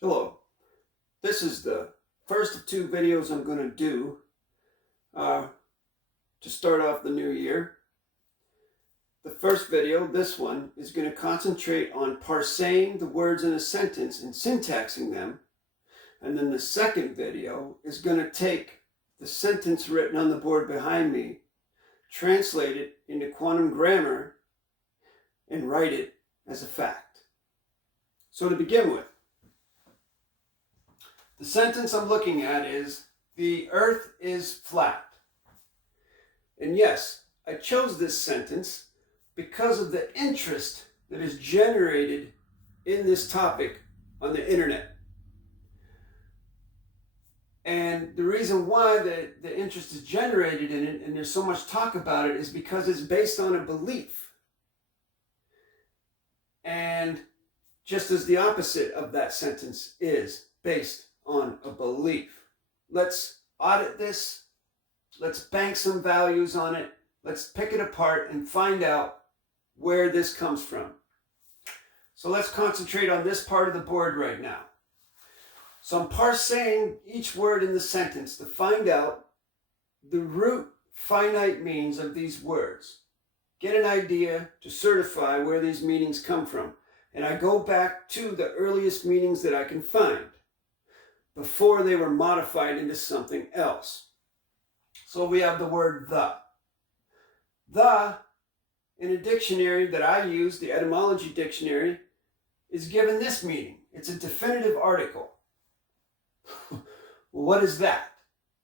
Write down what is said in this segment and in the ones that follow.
Hello, this is the first of two videos I'm going to do to start off the new year. The first video, this one, is going to concentrate on parsing the words in a sentence and syntaxing them. And then the second video is going to take the sentence written on the board behind me, translate it into quantum grammar, and write it as a fact. So to begin with, the sentence I'm looking at is, the earth is flat. And yes, I chose this sentence because of the interest that is generated in this topic on the internet. And the reason why the interest is generated in it and there's so much talk about it is because it's based on a belief. And just as the opposite of that sentence is based on a belief. Let's audit this. Let's bank some values on it. Let's pick it apart and find out where this comes from. So let's concentrate on this part of the board right now. So I'm parsing each word in the sentence to find out the root finite meanings of these words. Get an idea to certify where these meanings come from. And I go back to the earliest meanings that I can find before they were modified into something else. So we have the word the. The, in a dictionary that I use, the etymology dictionary, is given this meaning. It's a definitive article. Well, what is that?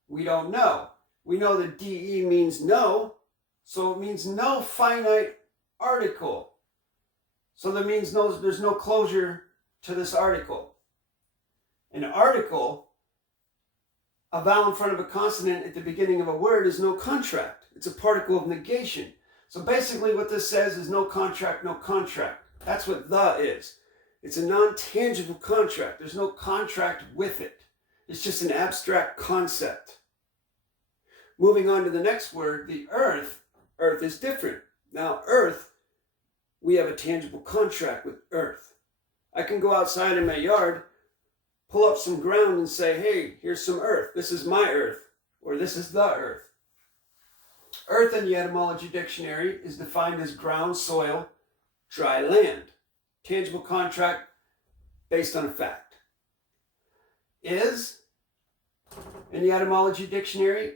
We don't know. We know that DE means no, so it means no finite article. So that means there's no closure to this article. An article, a vowel in front of a consonant at the beginning of a word, is no contract. It's a particle of negation. So basically what this says is no contract, no contract. That's what the is. It's a non-tangible contract. There's no contract with it. It's just an abstract concept. Moving on to the next word, the earth. Earth is different. Now earth, we have a tangible contract with earth. I can go outside in my yard, pull up some ground and say, hey, here's some earth. This is my earth, or this is the earth. Earth in the etymology dictionary is defined as ground, soil, dry land. Tangible contract based on a fact. Is, in the etymology dictionary,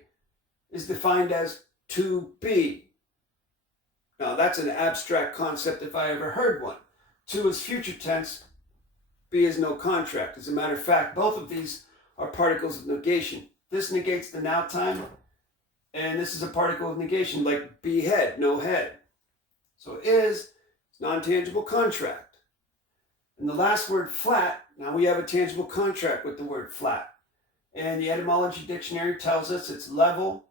is defined as to be. Now that's an abstract concept if I ever heard one. To is future tense, be is no contract. As a matter of fact, both of these are particles of negation. This negates the now time, and this is a particle of negation, like be head, no head. So is non-tangible contract. And the last word, flat, now we have a tangible contract with the word flat. And the etymology dictionary tells us it's level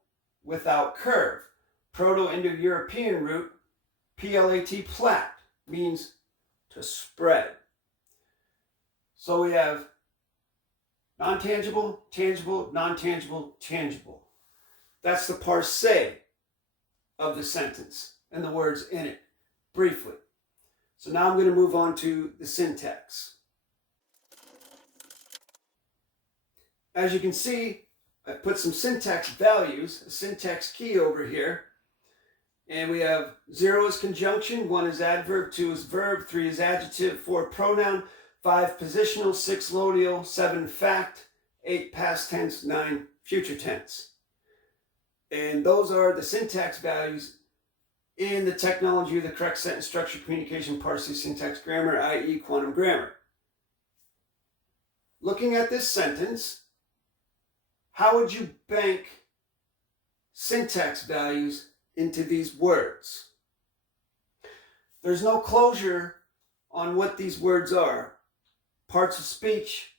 without curve. Proto-Indo-European root, plat, plat, means to spread. So we have non-tangible, tangible, non-tangible, tangible. That's the parse of the sentence and the words in it, briefly. So now I'm going to move on to the syntax. As you can see, I put some syntax values, a syntax key over here. And we have 0 is conjunction, 1 is adverb, 2 is verb, 3 is adjective, 4 pronoun, 5 positional, 6 loadial, 7 fact, 8 past tense, 9 future tense. And those are the syntax values in the technology of the correct sentence structure, communication, parsing, syntax, grammar, i.e. quantum grammar. Looking at this sentence, how would you bank syntax values into these words? There's no closure on what these words are, parts of speech,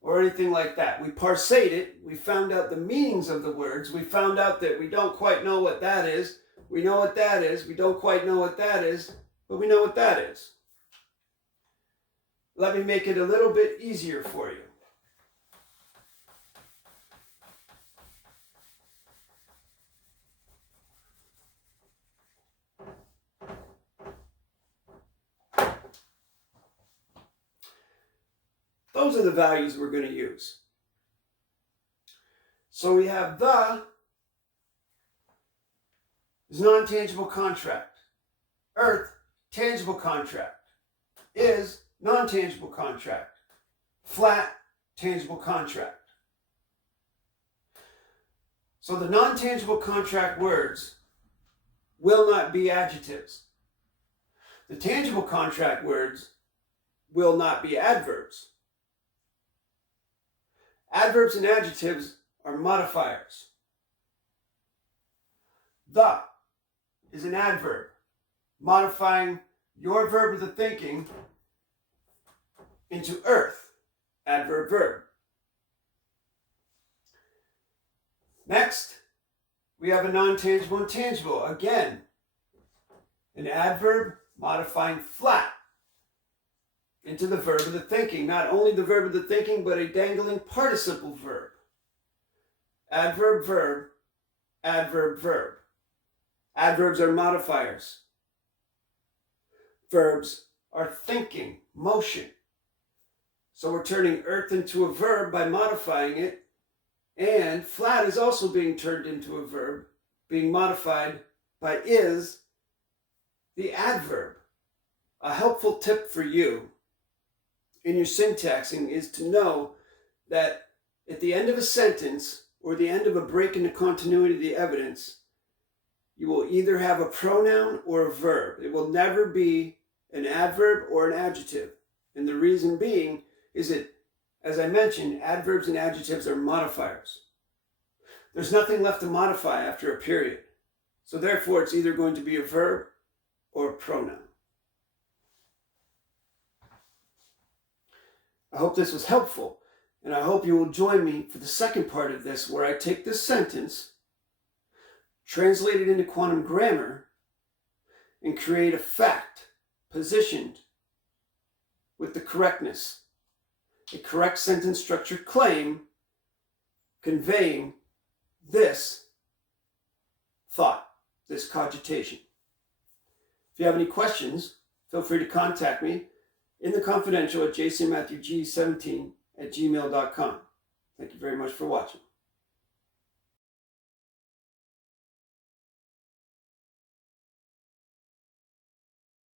or anything like that. We parsed it, we found out the meanings of the words, we found out that we don't quite know what that is, we know what that is, we don't quite know what that is, but we know what that is. Let me make it a little bit easier for you. Those are the values we're going to use. So we have the is non-tangible contract. Earth, tangible contract. Is non-tangible contract. Flat, tangible contract. So the non-tangible contract words will not be adjectives. The tangible contract words will not be adverbs. Adverbs and adjectives are modifiers. The is an adverb, modifying your verb of the thinking into earth, adverb verb. Next, we have a non-tangible and tangible. Again, an adverb modifying flat into the verb of the thinking. Not only the verb of the thinking, but a dangling participle verb. Adverb, verb, adverb, verb. Adverbs are modifiers. Verbs are thinking, motion. So we're turning earth into a verb by modifying it, and flat is also being turned into a verb, being modified by is, the adverb. A helpful tip for you in your syntaxing is to know that at the end of a sentence or the end of a break in the continuity of the evidence, you will either have a pronoun or a verb. It will never be an adverb or an adjective. And the reason being is that, as I mentioned, adverbs and adjectives are modifiers. There's nothing left to modify after a period. So therefore, it's either going to be a verb or a pronoun. I hope this was helpful, and I hope you will join me for the second part of this, where I take this sentence, translate it into quantum grammar, and create a fact positioned with the correctness. A correct sentence structure claim conveying this thought, this cogitation. If you have any questions, feel free to contact me in the confidential at jasonmatthewg17@gmail.com. Thank you very much for watching.